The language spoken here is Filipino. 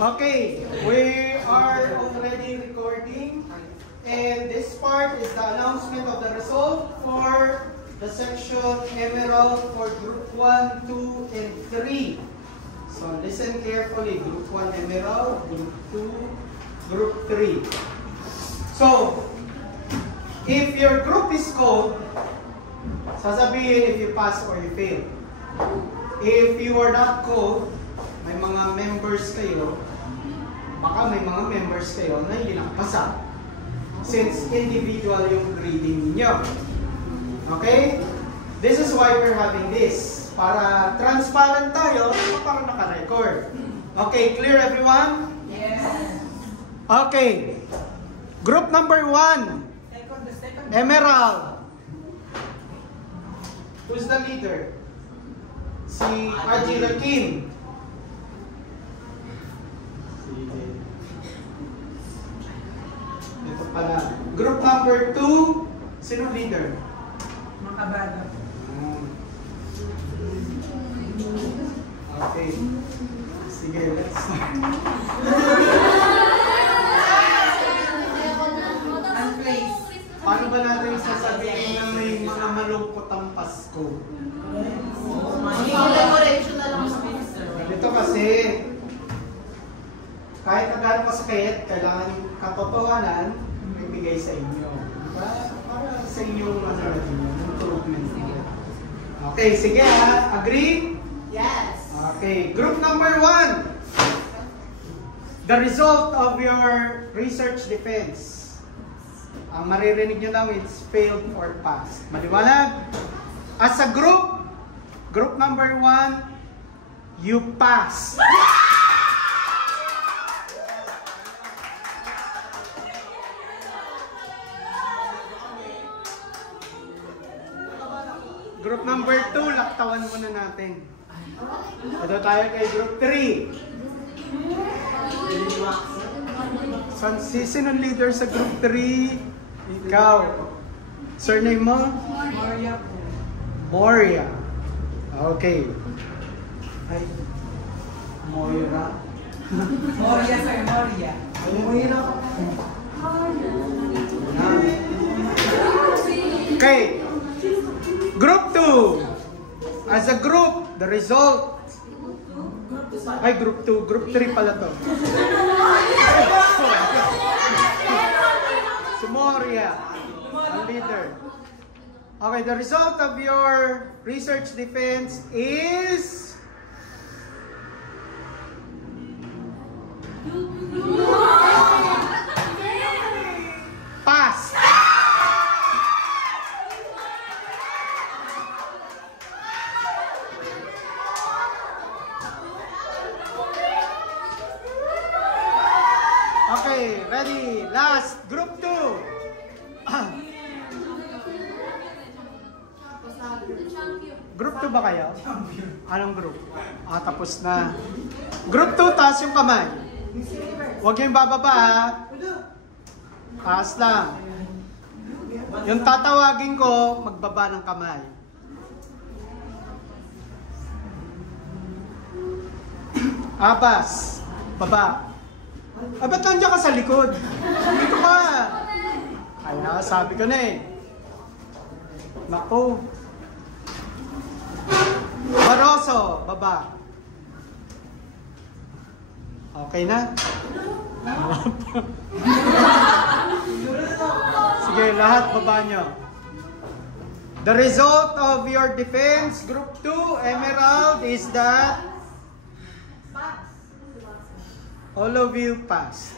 Okay, we are already recording, and this part is the announcement of the result for the section Emerald for Group 1, 2, and 3. So listen carefully, Group 1 Emerald, Group 2, Group 3. So, if your group is code, sasabihin if you pass or you fail. If you are not code, may mga members kayo, baka may mga members kayo na hindi nakapasa. Since individual yung grading niyo. Okay? This is why we're having this. Para transparent tayo, para naka-record. Okay, clear everyone? Yes. Okay. Group number 1. Emerald. Who's the leader? Si Haji Rakim. Ito pala. Group number 2. Sino leader? Makabado. Okay. Sige, let's start. Paano ba natin sasabihin na may mga malungkot ang Pasko? Ito kasi, kahit na gano'ng kasakit, kailangan yung katotohanan ibigay sa inyo. Para sa inyong improvement. Okay, sige ha. Agree? Yes. Okay, group number 1. The result of your research defense. Ang maririnig nyo lang is failed or passed. Maliwanag? As a group, group number 1, you pass. Group number 2, laktawan muna natin. Ito tayo kay group 3. Sino leader sa group 3? Ikaw. Surname mo? Moria. Moria. Okay. Ay. Moira. Moria, sir. Moria. Ay, Moira ka. Okay. Group 2. As a group, the result. Ay, group 2. Group 3 pala to. Si Moria, ang leader. Okay, the result of your research defense is... pass. Okay, ready. Last, group 2. Group 2 ba kayo? Anong group? Tapos na. Group 2, taas yung kamay. Huwag yung bababa ha. Taas lang. Yung tatawagin ko, magbaba ng kamay. Abas. Baba. Ba't nandiyan ka sa likod? Dito ka. Ay na, sabi ko na eh. Naku. Barroso, baba. Okay na? Sige, lahat baba nyo. The result of your defense, Group 2, Emerald, is that all of you pass.